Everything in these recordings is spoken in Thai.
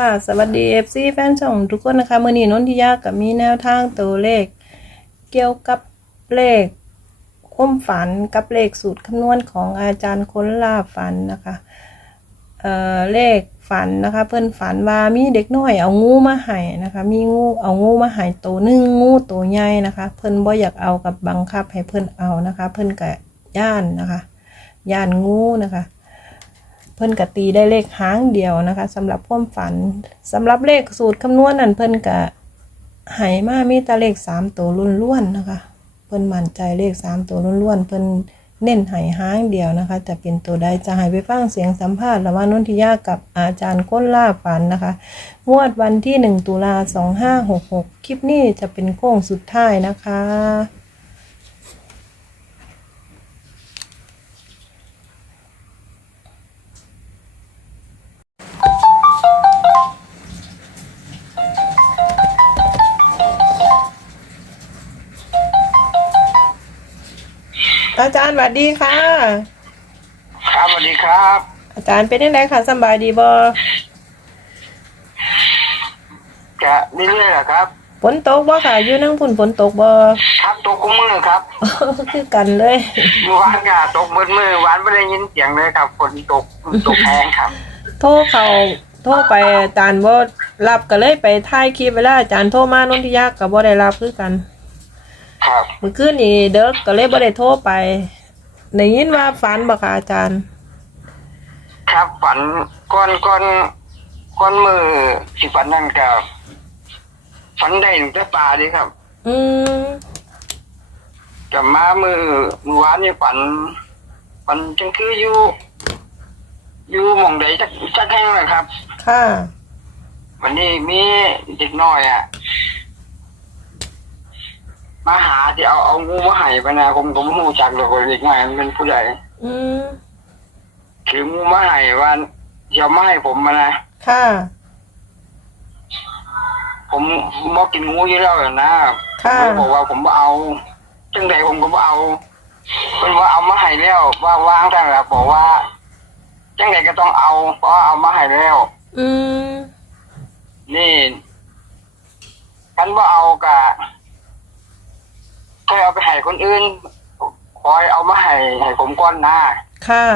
ค่ะ สวัสดี FC แฟนช่องทุกคนนะคะมื่อนี้นนทิยากับมีแนวทางตัวเลข เกี่ยวกับเลขความฝันกับเลขสูตรคำนวณของอาจารย์ค้นล่าฝันนะคะเอ่อเลขฝันนะคะ เพิ่อนฝันว่ามีเด็กน้อยเอางูมาให้นะคะ มีงูเอางูมาให้ตัวหนึ่งงูตัวใหญ่นะคะ เพิ่อนบ่อยากเอากับบังคับให้เพิ่อนเอานะคะ เพิ่อนก็ย่านนะคะย่านงูนะคะ เพิ่นกะตีได้เลขหางเดียวนะคะสำหรับควมฝันสำหรับเลขสูตรคำนวณนั่นเพิ่นกะหายมามีแต่เลขสามตัวล้วนๆนะคะ เพิ่นมั่นใจเลขสามตัวล้วนๆเพิ่นเน้นหายหางเดียวนะคะจะเป็นตัวใดจะหายไปฟังเสียงสัมภาษณ์ระหว่างนนทิยากับอาจารย์ก้นล่าฝันนะคะ งวดวันที่หนึ่งตุลาสองห้าหกหกคลิปนี้จะเป็นโค้งสุดท้ายนะคะ อาจารย์สวัสดีค่ะ ครับสวัสดีครับ อาจารย์เป็นยังไงคะสำบายดีบ่จะเรื่อยๆเหรอครับฝนตกบ่ค่ะอยู่นั่งฝุ่นฝนตกบ่ครับตกกุ้งมือครับ คือกันเลยเมื่อวานก็ตกมืดมือวานไม่ได้ยินเสียงเลยครับฝนตกตกแพงครับ โทรเขาโทรไปอาจารย์บ่รับก็เลยไปถ่ายคลิปเวลาอาจารย์โทรมานนทิยาก็บ่ได้รับคือกัน ครับเมื่อคืนนี้เด็กก็เลยบ่ได้โทรไปได้ยินว่าฝันบ่ค่ะอาจารย์ ครับฝันก้อนก้อนก้อนมือสิฝันนั่นก็ฝันได้หนึ่งเจ้าป่าดีครับอืมกับมามือมือวานนี่ฝันฝันจังคืออยู่อยู่หมองใดจักจักแห่งเลยครับ ค่ะ วันนี้มีเด็กน้อยอะ มาหาที่เอาเอางูมาให้ไปนะผมผมหูจักเลยว่าเด็กน้อยมันเป็นผู้ใหญ่อืมถืองูมาให้ว่าเดี๋ยวมาให้ผมมานะค่ะ ผมบอกกินงูอยู่แล้วนะค่ะผมบอกว่าผมบ่เอาจังใดผมก็บ่เอาเป็นว่าเอามาให้แล้วว่าวางทางละบอกว่าจังใดก็ต้องเอา เพราะว่าเอามาให้แล้ว อืม นี่ฉันว่าเอากะ ถ้าเอาไปให้คนอื่นคอยเอามาให้ให้ผมก่อนนะค่ะ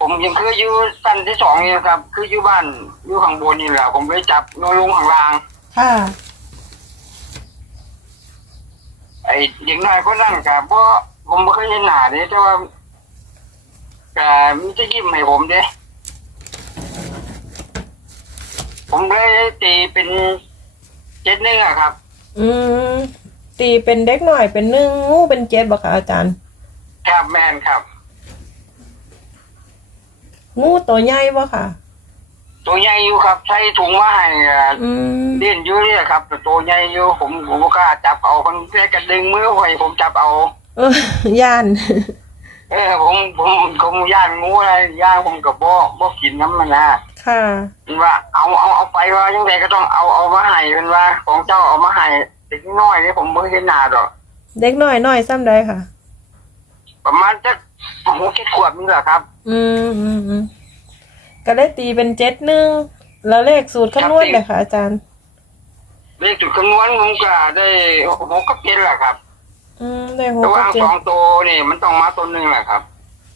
ผมยังคืออยู่สั้นที่สองนี่ครับ คืออยู่บ้านอยู่ข้างบนนี่แหละผมไปจับนลงข้างล่าง ค่ะ ไอ้เด็กน้อยคนนั้นครับเพราะผมไม่เคยเห็นหน้าเด้แต่ว่าก็มีจะยิ้มให้ผมเด้ผมเลยตีเป็นเจ็ดหนึ่งอะครับ อืม ตีเป็นเด็กหน่อยเป็นหนึ่งงูเป็นเจ็ดบ่ค่ะอาจารย์ ครับแมนครับ งูตัวใหญ่บ่ค่ะ ตัวใหญ่อยู่ครับใส่ถุงมาให้อะอืมเล่นอยู่เนี่ยครับแต่ตัวใหญ่อยู่ผมผมบ่กล้าจับเอาคนแค่กระดึงมือไว้ผมจับเอา เออย่าน เออผมผมผมย่านงูอะไรย่างผมกับบ่บ่กินน้ำมันนะค่ะเป็นว่าเอาเอาเอาไปว่ายังไงก็ต้องเอาเอามาให้เป็นว่า ของเจ้าเอามาให้ เด็กน้อยนี่ผมไม่เห็นหน้าดอก เด็กน้อยน้อยซ้ำใดค่ะ ประมาณจะหกเจ็ดขวบนี่แหละครับ อืมอืมอืมก็ได้ตีเป็นเจ็ดหนึ่งแล้วเลขสูตรคำนวณเลยค่ะ อาจารย์ เลขจุดคำนวณผมก็ได้หกกับเจ็ดแหละครับ อืมได้หแต่กว่ากับเจ็สดองตัวนี่มันต้องมาตัวหนึ่งแหละครับ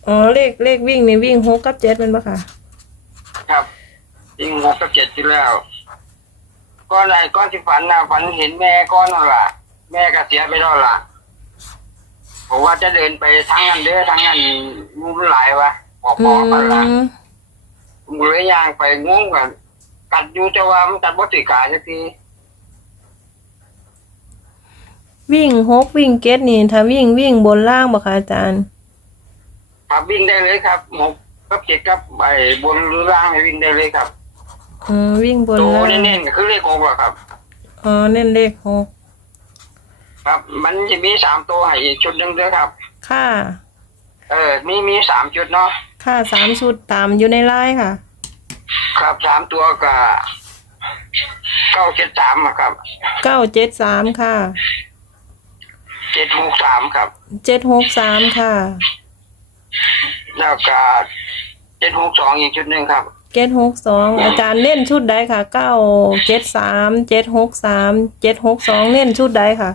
อ๋อเลขเลขวิ่งนี่วิ่งหกกับเจ็ดแมันปะค่ะ ครับยิงหกกับเจ็ดที่แล้ว ก้อนไหนก้อนที่ฝันนะฝันเห็นแม่ก้อนนั่นล่ะ แม่ก็เสียไปแล้วล่ะผมว่าจะเดินไปทางนั้นเด้อทางนั้นงูมันหลายวะบอกอืบอกกันละมผมเลยย่างไปงงกันกัดอยู่แต่ว่ามันกัดบ่ติดขาสักทีวิ่งหกวิ่งเจ็ดนี่ถ้าวิ่งวิ่งบนล่างบ่ค่ะอาจารย์ ครับวิ่งได้เลยครับหกกับเจ็ดกับไอ้บนหรือล่างให้วิ่งได้เลยครับ อืมวิ่งบนโตล่างเน้นๆก็คือเลขหกอะครับ อ๋อเน้นเลขหกครับ มันจะมีสามตัวให้อีกชุดหนึ่งด้วยครับ ค่ะ เออ มีมีสามจุดเนาะ ค่ะสามชุดตามอยู่ในไลน์ค่ะ ครับสามตัวกับเก้าเจ็ดสามอะครับเก้าเจ็ดสามค่ะ เจ็ดหกสามครับ เจ็ดหกสามค่ะ แล้วก็เจ็ดหกสองอีกชุดหนึ่งครับ เจ็ดหกสองอาจารย์เล่นชุดใดค่ะเก้าเจ็ดสามเจ็ดหกสามเจ็ดหกสองเล่นชุดใดค่ะ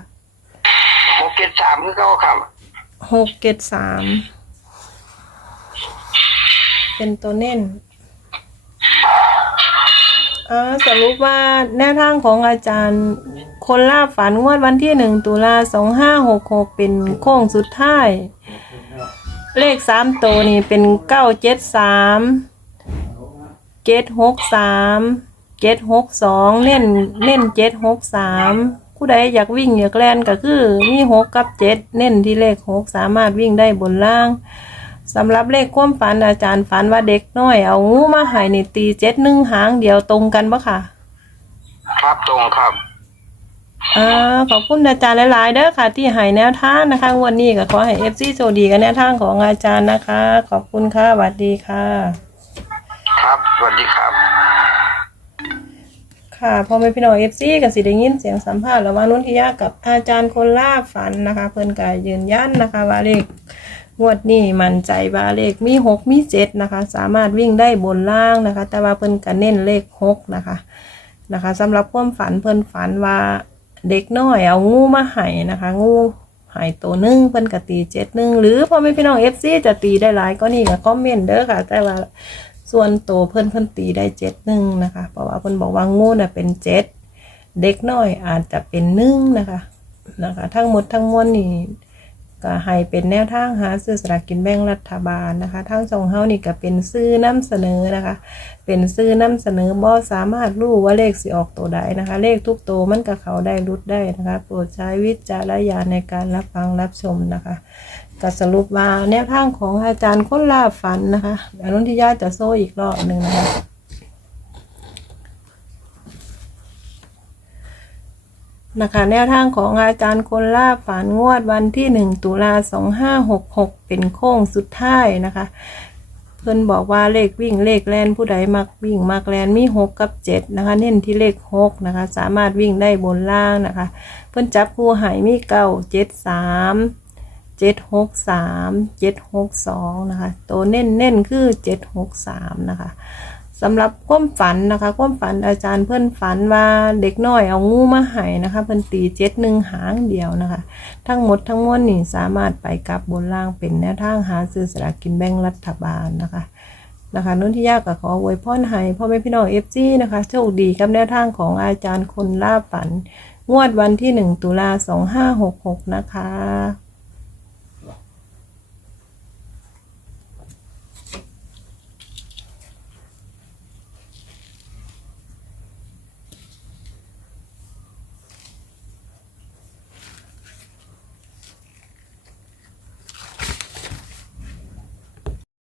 หกเจ็ดสามคือเขาครับหกเจ็ดสามเป็นตัวเน่นอ่าสรุปว่าแนวทางของอาจารย์ คนล่าฝันงวดวันที่หนึ่งตุลาสองห้าหกหกเป็นโค้งสุดท้าย เลขสามตัวนี่เป็นเก้าเจ็ดสาม เจ็ดหกสามเจ็ดหกสองเน่นเน่นเจ็ดหกสามผู้ใดอยากวิ่งอยากแล่นก็คือมีหกกับเจ็ดเน่นที่เลขหกสามารถวิ่งได้บนล่างสำหรับเลขความฝันอาจารย์ฝันว่าเด็กน้อย เอางูมาใหายในตีเจ็ดหนึ่งหางเดียวตรงกันปะค่ะ ครับตรงครับอ่าขอบคุณอาจารย์หลายๆเด้อค่ะ ที่ให้แนวทางนะคะงวันนี้ก็ขอให้เอฟซีโชคดีกับแนวทางของอาจารย์นะคะ ขอบคุณค่ะสวัสดีค่ะ ครับ สวัสดีครับค่ะพอไม่พี่น้องเอฟซีกับสิได้ยินเสียงสัมภาษณ์ระหว่างนุ่นทิยากับอาจารย์คนล่าฝันนะคะ เพิ่นก็ยืนยันนะคะว่าเลขงวดนี้มั่นใจว่าเลขมีหกมีเจ็ดนะคะ สามารถวิ่งได้บนล่างนะคะ แต่ว่าเพิ่นก็เน้นเลขหกนะคะนะคะสำหรับความฝันเพิ่นฝันว่าเด็กน้อยเอางูมาให้นะคะ งูให้ตัวหนึ่งเพิ่นก็ตีเจ็ดหนึ่งหรือพอไม่พี่น้องเอฟซีจะตีได้หลายก็นี่ก็คอมเมนต์เด้อค่ะ แต่ว่า ส่วนตัวเพิ่นเพิ่นตีได้เจ็ดหนึ่งนะคะ เพราะว่าเพิ่นบอกว่างูน่ะเป็นเจ็ดเด็กน้อยอาจจะเป็นหนึ่งนะคะนะคะ ทั้งหมดทั้งมวลนี่ก็ให้เป็นแนวทางหาซื้อสลากกินแบ่งรัฐบาลนะคะทางช่องเฮานี่ก็เป็นซื้อนํเสนอนะคะ เป็นซื้อนํเสนอบ่สามารถรู้ว่าเลขสิออกตัวใดนะคะ เลขทุกตัวมันก็เขาได้รุดได้นะคะ โปรดใช้วิจารณญาณในการรับฟังรับชมนะคะ ก็สรุปว่าแนวทางของอาจารย์คนล่าฝันนะคะเดี๋ยวนุ่นทิยาจะโซ่อีกรอบหนึ่งนะคะนะคะแนวทางของอาจารย์คนล่าฝันงวดวันที่หนึ่งตุลาสองห้าหกหกเป็นโค้งสุดท้ายนะคะ เพิ่อนบอกว่าเลขวิ่งเลขแลนผู้ใดมักวิ่งมักแลนมีหกกับเจ็ดนะคะ เน้นที่เลขหกนะคะ สามารถวิ่งได้บนล่างนะคะ เพิ่อนจับคู่หายมีเก้าเจ็ดสาม เจ็ดหกสามเจ็ดหกสองนะคะ ตัวเน้นเน้นคือเจ็ดหกสามนะคะสำหรับความฝันนะคะความฝันอาจารย์เพื่อนฝันว่าเด็กน้อยเอางูมาให้นะคะเพิ่นตีเจ็ดหนึ่งหางเดียวนะคะ ทั้งหมดทั้งมวลนี่สามารถไปกลับบนล่างเป็นแนวทางหาซื้อสลากกินแบ่งรัฐบาลนะคะนะคะนุ่นที่ยากกับขออวยพรให้พ่อแม่พี่น้องเอฟซีนะคะโชคดีกับแนวทางของอาจารย์คนล่าฝัน งวดวันที่หนึ่งตุลาสองห้าหกหกนะคะ